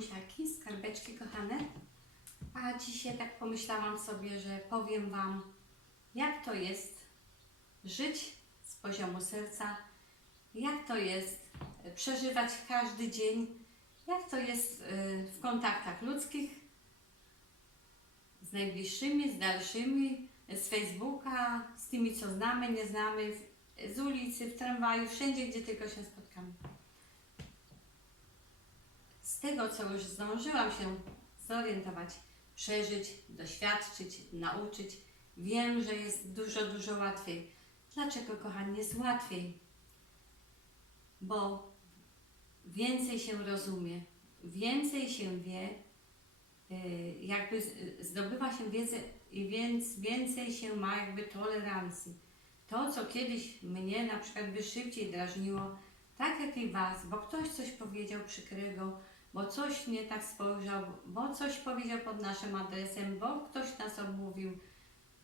buziaki, skarbeczki kochane. A dzisiaj tak pomyślałam sobie, że powiem Wam, jak to jest żyć z poziomu serca, jak to jest e, przeżywać każdy dzień, jak to jest e, w kontaktach ludzkich z najbliższymi, z dalszymi, z Facebooka, z tymi, co znamy, nie znamy, z ulicy, w tramwaju, wszędzie, gdzie tylko się spotkamy. Z tego, co już zdążyłam się zorientować, przeżyć, doświadczyć, nauczyć, wiem, że jest dużo, dużo łatwiej. Dlaczego, kochani, jest łatwiej? Bo więcej się rozumie, więcej się wie, yy, jakby zdobywa się wiedzę i więc więcej się ma jakby tolerancji. To, co kiedyś mnie na przykład by szybciej drażniło, tak jak i Was, bo ktoś coś powiedział przykrego, bo coś nie tak spojrzał, bo coś powiedział pod naszym adresem, bo ktoś nas odmówił,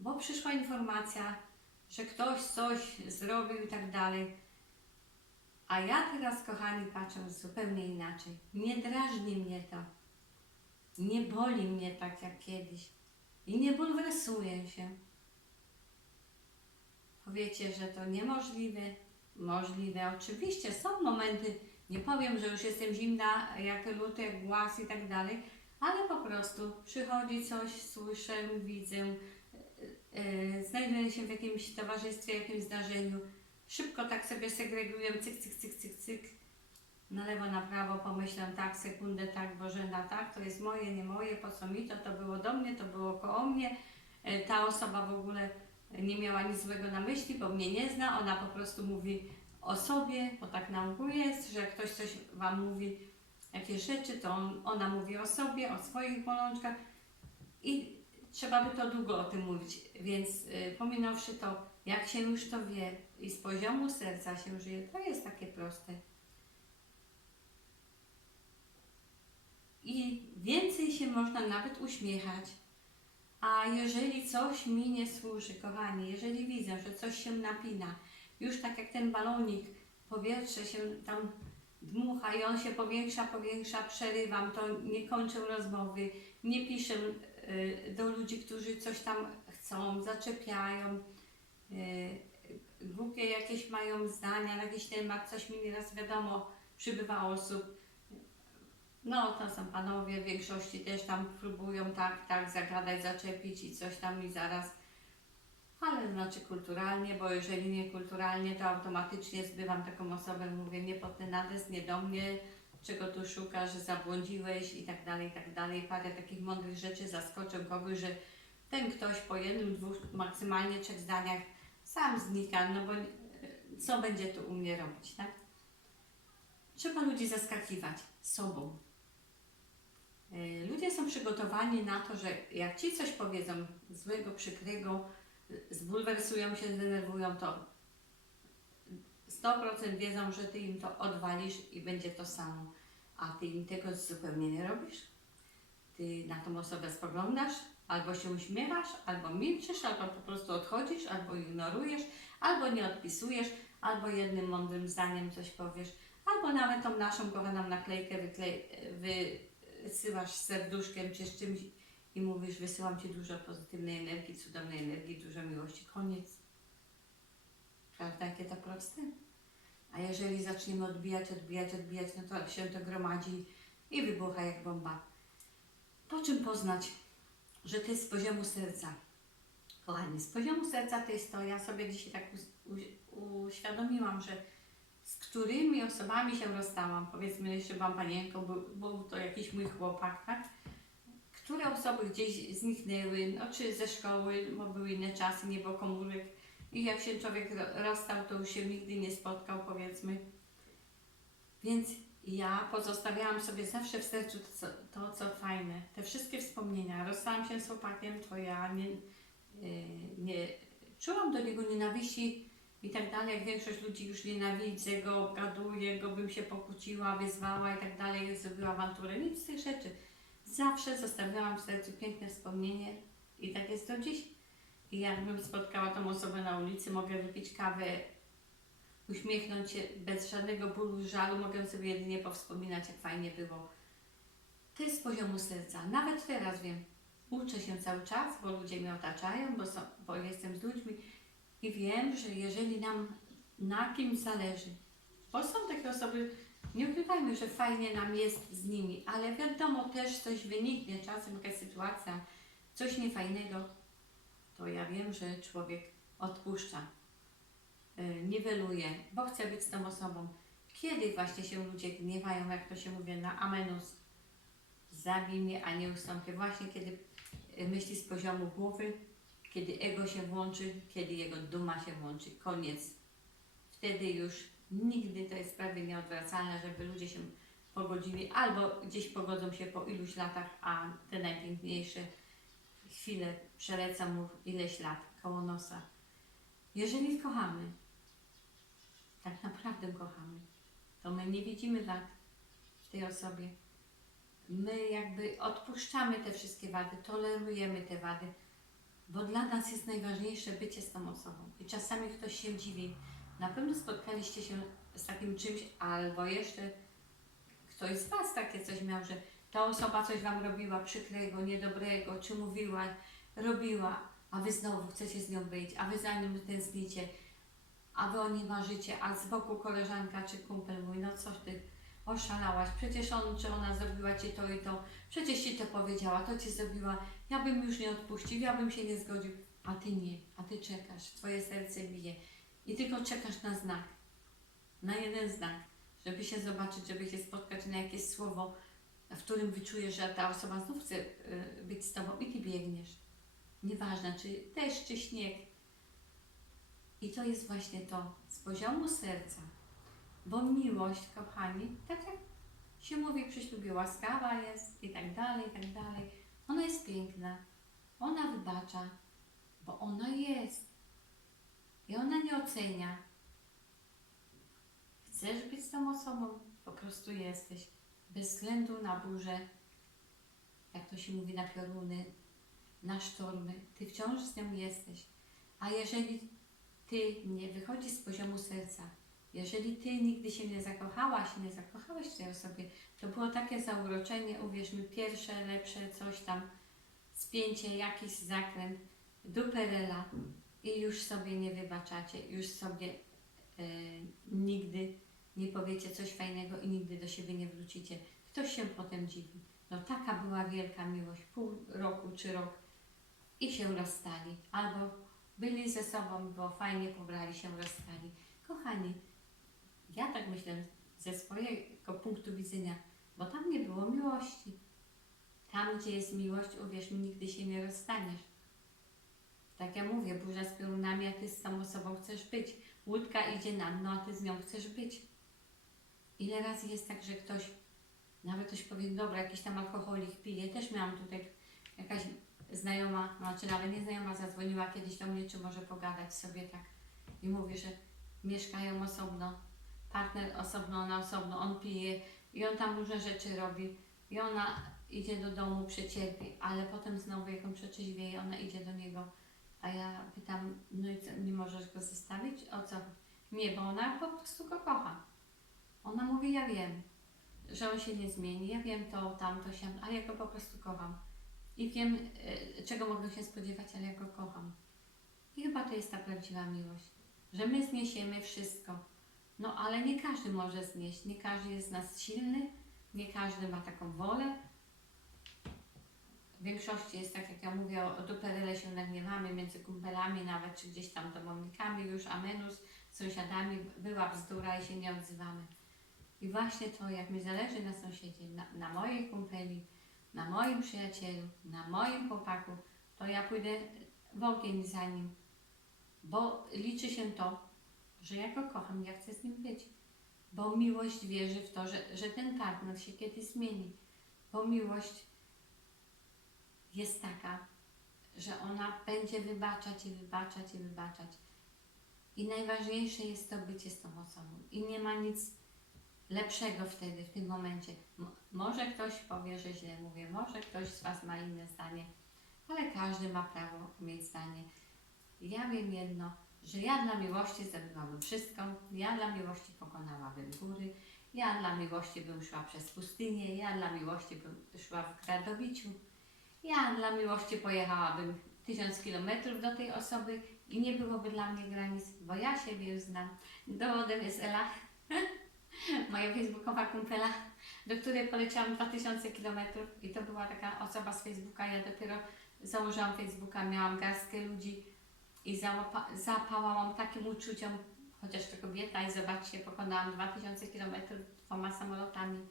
bo przyszła informacja, że ktoś coś zrobił i tak dalej. A ja teraz, kochani, patrzę zupełnie inaczej. Nie drażni mnie to. Nie boli mnie tak jak kiedyś. I nie bulwersuje się. Powiecie, że to niemożliwe. Możliwe, oczywiście. Są momenty, nie powiem, że już jestem zimna jak luty, jak głaz i tak dalej, ale po prostu przychodzi coś, słyszę, widzę, yy, znajduję się w jakimś towarzystwie, jakimś zdarzeniu. Szybko tak sobie segreguję, cyk, cyk, cyk, cyk, cyk. Na lewo, na prawo pomyślę tak, sekundę tak, Bożena tak, to jest moje, nie moje, po co mi to, to było do mnie, to było koło mnie. E, Ta osoba w ogóle nie miała nic złego na myśli, bo mnie nie zna, ona po prostu mówi o sobie, bo tak na ogół jest, że jak ktoś coś Wam mówi, jakieś rzeczy, to on, ona mówi o sobie, o swoich bolączkach i trzeba by to długo o tym mówić, więc y, pominąwszy to, jak się już to wie i z poziomu serca się żyje, to jest takie proste. I więcej się można nawet uśmiechać. A jeżeli coś mi nie służy, kochani, jeżeli widzę, że coś się napina, już tak jak ten balonik, powietrze się tam dmucha i on się powiększa, powiększa, przerywam to, nie kończę rozmowy, nie piszę y, do ludzi, którzy coś tam chcą, zaczepiają, y, głupie jakieś mają zdania na jakiś temat, coś mi nieraz wiadomo, przybywa osób. No, to są panowie, w większości też tam próbują tak, tak zagadać, zaczepić i coś tam i zaraz. Ale znaczy kulturalnie, bo jeżeli nie kulturalnie, to automatycznie zbywam taką osobę, mówię nie pod ten adres, nie do mnie, czego tu szukasz, zabłądziłeś i tak dalej, i tak dalej. Parę takich mądrych rzeczy zaskoczę kogoś, że ten ktoś po jednym, dwóch, maksymalnie trzech zdaniach sam znika, no bo co będzie tu u mnie robić, tak? Trzeba ludzi zaskakiwać sobą. E, Ludzie są przygotowani na to, że jak ci coś powiedzą złego, przykrego, zbulwersują się, zdenerwują, to 100% wiedzą, że ty im to odwalisz i będzie to samo. A ty im tego zupełnie nie robisz. Ty na tą osobę spoglądasz, albo się uśmiechasz, albo milczysz, albo po prostu odchodzisz, albo ignorujesz, albo nie odpisujesz, albo jednym mądrym zdaniem coś powiesz, albo nawet tą naszą kochaną naklejkę wyklej, wysyłasz serduszkiem czy z czymś i mówisz, wysyłam Ci dużo pozytywnej energii, cudownej energii, dużo miłości. Koniec. Prawda, jakie to proste? A jeżeli zaczniemy odbijać, odbijać, odbijać, no to się to gromadzi i wybucha jak bomba. Po czym poznać, że to jest z poziomu serca? Kochani, z poziomu serca to jest to, ja sobie dzisiaj tak uświadomiłam, że z którymi osobami się rozstałam, powiedzmy jeszcze byłam panienką, był, był to jakiś mój chłopak, tak? Które osoby gdzieś zniknęły, no czy ze szkoły, bo były inne czasy, nie było komórek i jak się człowiek ro- rozstał, to już się nigdy nie spotkał, powiedzmy. Więc ja pozostawiałam sobie zawsze w sercu to, co, to, co fajne, te wszystkie wspomnienia. Rozstałam się z chłopakiem, to ja nie, yy, nie czułam do niego nienawiści i tak dalej, jak większość ludzi już nienawidzę go, obgaduję go, bym się pokłóciła, wyzwała i tak dalej, zrobiła awanturę, nic z tych rzeczy. Zawsze zostawiałam w sercu piękne wspomnienie i tak jest do dziś. I jakbym spotkała tą osobę na ulicy, mogę wypić kawę, uśmiechnąć się bez żadnego bólu, żalu, mogę sobie jedynie powspominać, jak fajnie było. to jest z poziomu serca. Nawet teraz wiem, uczę się cały czas, bo ludzie mnie otaczają, bo, są, bo jestem z ludźmi i wiem, że jeżeli nam na kimś zależy, bo są takie osoby, nie ukrywajmy, że fajnie nam jest z nimi, ale wiadomo, też coś wyniknie, czasem jakaś sytuacja, coś niefajnego, to ja wiem, że człowiek odpuszcza, yy, niweluje, bo chce być z tą osobą. Kiedy właśnie się ludzie gniewają, jak to się mówi na amenus, zabij mnie, a nie ustąpię. Właśnie kiedy y, myśli z poziomu głowy, kiedy ego się włączy, kiedy jego duma się włączy. Koniec. Wtedy już nigdy to jest prawie nieodwracalne, żeby ludzie się pogodzili, albo gdzieś pogodzą się po iluś latach, a te najpiękniejsze chwile przelecą mu ileś lat koło nosa. Jeżeli kochamy, tak naprawdę kochamy, to my nie widzimy w tej osobie. My jakby odpuszczamy te wszystkie wady, tolerujemy te wady, bo dla nas jest najważniejsze bycie z tą osobą. I czasami ktoś się dziwi. Na pewno spotkaliście się z takim czymś, albo jeszcze ktoś z Was takie coś miał, że ta osoba coś Wam robiła przykrego, niedobrego, czy mówiła, robiła, a Wy znowu chcecie z nią być, a Wy za nim tęsknicie, a Wy o niej marzycie, a z boku koleżanka czy kumpel mówi, no coś Ty oszalałaś, przecież on czy ona zrobiła Ci to i to, przecież Ci to powiedziała, to Ci zrobiła, ja bym już nie odpuścił, ja bym się nie zgodził, a Ty nie, a Ty czekasz, Twoje serce bije i tylko czekasz na znak, na jeden znak, żeby się zobaczyć, żeby się spotkać na jakieś słowo, w którym wyczujesz, że ta osoba znów chce y, być z Tobą i Ty biegniesz. Nieważne, czy deszcz, czy śnieg. I to jest właśnie to z poziomu serca. Bo miłość, kochani, tak jak się mówi przy ślubie, łaskawa jest i tak dalej, i tak dalej. Ona jest piękna. Ona wybacza, bo ona jest. I ona nie ocenia. Chcesz być z tą osobą? Po prostu jesteś. Bez względu na burzę, jak to się mówi, na pioruny, na sztormy. Ty wciąż z nią jesteś. A jeżeli ty nie wychodzisz z poziomu serca, jeżeli ty nigdy się nie zakochałaś, nie zakochałeś w tej osobie, to było takie zauroczenie, uwierz mi, pierwsze, lepsze, coś tam, spięcie, jakiś zakręt, duperela i już sobie nie wybaczacie, już sobie e, nigdy nie powiecie coś fajnego i nigdy do siebie nie wrócicie. Ktoś się potem dziwi. No taka była wielka miłość, pół roku czy rok i się rozstali. Albo byli ze sobą, bo fajnie pobrali się, rozstali. Kochani, ja tak myślę ze swojego punktu widzenia, bo tam nie było miłości. Tam, gdzie jest miłość, uwierz mi, nigdy się nie rozstaniesz. Tak ja mówię, burza z piorunami, a ty z tą osobą chcesz być. Łódka idzie na dno, a ty z nią chcesz być. Ile razy jest tak, że ktoś, nawet ktoś powie, dobra, jakiś tam alkoholik pije, też miałam tutaj jakaś znajoma, znaczy nawet nie znajoma, zadzwoniła kiedyś do mnie, czy może pogadać sobie tak. I mówi, że mieszkają osobno, partner osobno, ona osobno, on pije i on tam różne rzeczy robi. I ona idzie do domu, przecierpi, ale potem znowu jak on przetrzeźwieje, ona idzie do niego. A ja pytam, no i co, nie możesz go zostawić? O co? Nie, bo ona po prostu go kocha. Ona mówi, ja wiem, że on się nie zmieni, ja wiem to, tamto, siam, ale ja go po prostu kocham. I wiem, e, czego mogę się spodziewać, ale ja go kocham. I chyba to jest ta prawdziwa miłość, że my zniesiemy wszystko. No ale nie każdy może znieść, nie każdy jest z nas silny, nie każdy ma taką wolę. W większości jest tak, jak ja mówię, o duperele się nagniewamy między kumpelami nawet, czy gdzieś tam domownikami już, amenus, sąsiadami, była bzdura i się nie odzywamy. I właśnie to, jak mi zależy na sąsiedzie, na, na mojej kumpeli, na moim przyjacielu, na moim chłopaku, to ja pójdę w ogień za nim, bo liczy się to, że ja go kocham, ja chcę z nim być. Bo miłość wierzy w to, że, że ten partner się kiedyś zmieni. Bo miłość jest taka, że ona będzie wybaczać i wybaczać i wybaczać. I najważniejsze jest to bycie z tą osobą. I nie ma nic lepszego wtedy, w tym momencie. M- może ktoś powie, że źle mówię, może ktoś z Was ma inne zdanie, ale każdy ma prawo mieć zdanie. Ja wiem jedno, że ja dla miłości zrobiłabym wszystko, ja dla miłości pokonałabym góry Ja dla miłości bym szła przez pustynię, ja dla miłości bym szła w Gradowiciu, ja dla miłości pojechałabym tysiąc kilometrów do tej osoby i nie byłoby dla mnie granic, bo ja siebie już znam. Dowodem jest Ela, moja facebookowa kumpela, do której poleciałam 2000 kilometrów i to była taka osoba z Facebooka. Ja dopiero założyłam Facebooka, miałam garstkę ludzi i zapałałam takim uczuciom, chociaż to kobieta i zobaczcie, pokonałam 2000 kilometrów dwoma samolotami.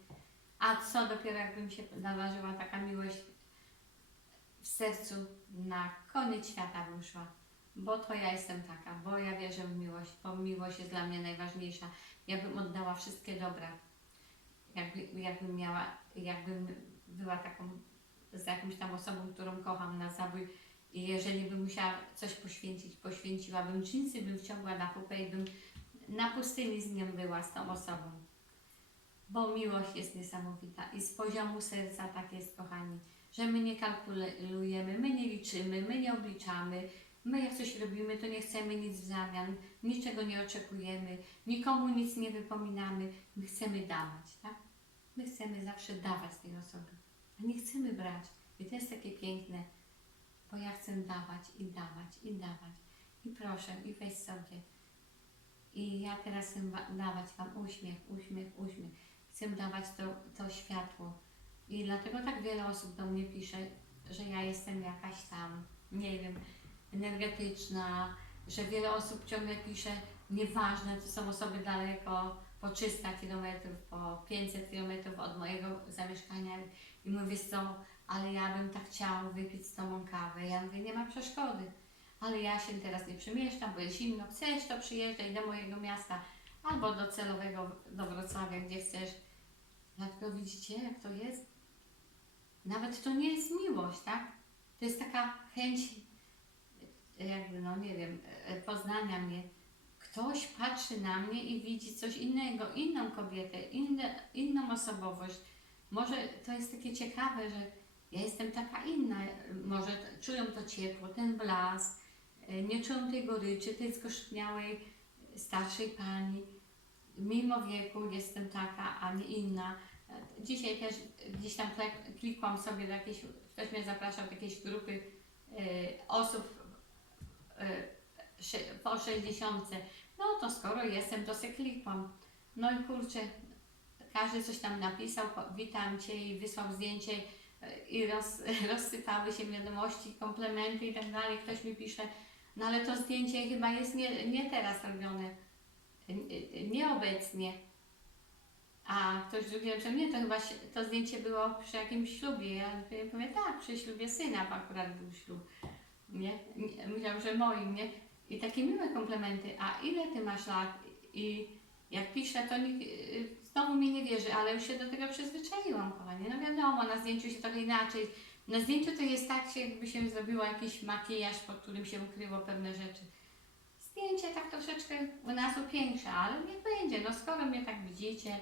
A co dopiero jakbym się nadarzyła taka miłość w sercu, na koniec świata bym szła. Bo to ja jestem taka, bo ja wierzę w miłość, bo miłość jest dla mnie najważniejsza. Ja bym oddała wszystkie dobra. Jakby, jakbym miała, jakbym była taką, z jakąś tam osobą, którą kocham na zabój i jeżeli bym musiała coś poświęcić, poświęciłabym dżinsy, bym wciągła na pupę i bym na pustyni z nią była, z tą osobą. Bo miłość jest niesamowita i z poziomu serca tak jest, kochani, że my nie kalkulujemy, my nie liczymy, my nie obliczamy, my jak coś robimy, to nie chcemy nic w zamian, niczego nie oczekujemy, nikomu nic nie wypominamy, my chcemy dawać, tak? My chcemy zawsze dawać tej osobie, a nie chcemy brać. I to jest takie piękne, bo ja chcę dawać i dawać i dawać. I proszę, i weź sobie. I ja teraz chcę wa- dawać Wam uśmiech, uśmiech, uśmiech. Chcę dawać to, to światło. I dlatego tak wiele osób do mnie pisze, że ja jestem jakaś tam, nie wiem, energetyczna, że wiele osób ciągle pisze, nieważne, to są osoby daleko, po 300 km, po 500 km od mojego zamieszkania i mówię co, ale ja bym tak chciała wypić z Tobą kawę. Ja mówię, nie ma przeszkody, ale ja się teraz nie przemieszczam, bo jest zimno, chcesz to przyjeżdżaj do mojego miasta albo do celowego, do Wrocławia, gdzie chcesz. Dlatego widzicie, jak to jest? Nawet to nie jest miłość, tak? To jest taka chęć, jakby, no nie wiem, e, poznania mnie. Ktoś patrzy na mnie i widzi coś innego, inną kobietę, inne, inną osobowość. Może to jest takie ciekawe, że ja jestem taka inna. Może czują to ciepło, ten blask, e, nie czują tej goryczy, tej skosztniałej e, starszej pani. Mimo wieku jestem taka, a nie inna. Dzisiaj też gdzieś tam klikłam sobie do jakiejś, ktoś mnie zapraszał do jakiejś grupy e, osób sze- po 60. No to skoro jestem, to se klikłam. No i kurczę, każdy coś tam napisał, witam Cię i wysłał zdjęcie e, i roz, rozsypały się wiadomości, komplementy i tak dalej. Ktoś mi pisze, no ale to zdjęcie chyba jest nie, nie teraz robione, nie- nieobecnie. A ktoś drugi napisał, nie, to chyba to zdjęcie było przy jakimś ślubie. Ja powiem, tak, przy ślubie syna akurat był ślub. Nie? Nie- Myślał, że moim, nie? I takie miłe komplementy. A ile ty masz lat? I jak piszę, to nikt, y, znowu mi nie wierzy, ale już się do tego przyzwyczaiłam, kochanie. No wiadomo, na zdjęciu się trochę inaczej. Na zdjęciu to jest tak, jakby się zrobiło jakiś makijaż, pod którym się ukryło pewne rzeczy. Zdjęcie tak troszeczkę u nas upiększa, ale niech będzie. No skoro mnie tak widzicie,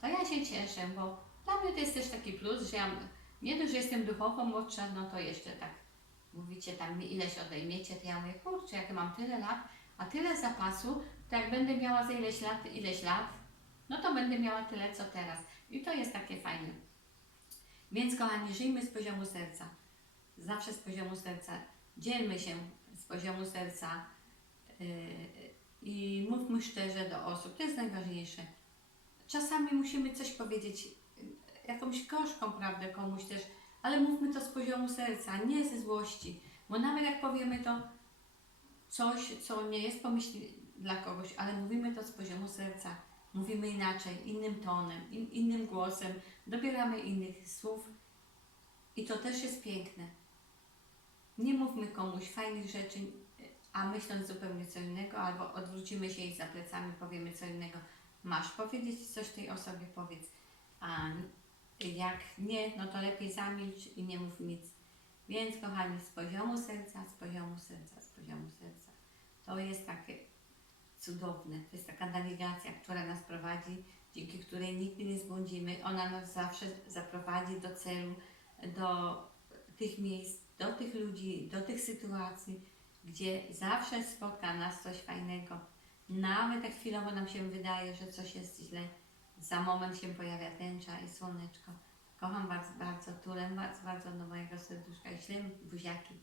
to ja się cieszę, bo dla mnie to jest też taki plus, że ja nie dość, że jestem duchowo młodsza, no to jeszcze tak mówicie tam ileś odejmiecie, to ja mówię, kurczę, jak ja mam tyle lat, a tyle zapasu, to jak będę miała za ileś lat, ileś lat, no to będę miała tyle, co teraz. I to jest takie fajne. Więc kochani, żyjmy z poziomu serca. Zawsze z poziomu serca. Dzielmy się z poziomu serca yy, i mówmy szczerze do osób. To jest najważniejsze. Czasami musimy coś powiedzieć, jakąś gorzką prawdę komuś też, ale mówmy to z poziomu serca, nie ze złości. Bo nawet jak powiemy to coś, co nie jest pomyśl dla kogoś, ale mówimy to z poziomu serca. Mówimy inaczej, innym tonem, in, innym głosem, dobieramy innych słów i to też jest piękne. Nie mówmy komuś fajnych rzeczy, a myśląc zupełnie co innego, albo odwrócimy się i za plecami powiemy co innego. Masz powiedzieć coś tej osobie, powiedz. A jak nie, no to lepiej zamilcz i nie mów nic. Więc kochani, z poziomu serca, z poziomu serca, z poziomu serca. To jest takie cudowne. To jest taka nawigacja, która nas prowadzi, dzięki której nigdy nie zbłądzimy. Ona nas zawsze zaprowadzi do celu, do tych miejsc, do tych ludzi, do tych sytuacji, gdzie zawsze spotka nas coś fajnego. Nawet jak chwilowo nam się wydaje, że coś jest źle, Za moment się pojawia tęcza i słoneczko. Kocham bardzo, bardzo, tulem bardzo, bardzo do mojego serduszka i ślem buziaki.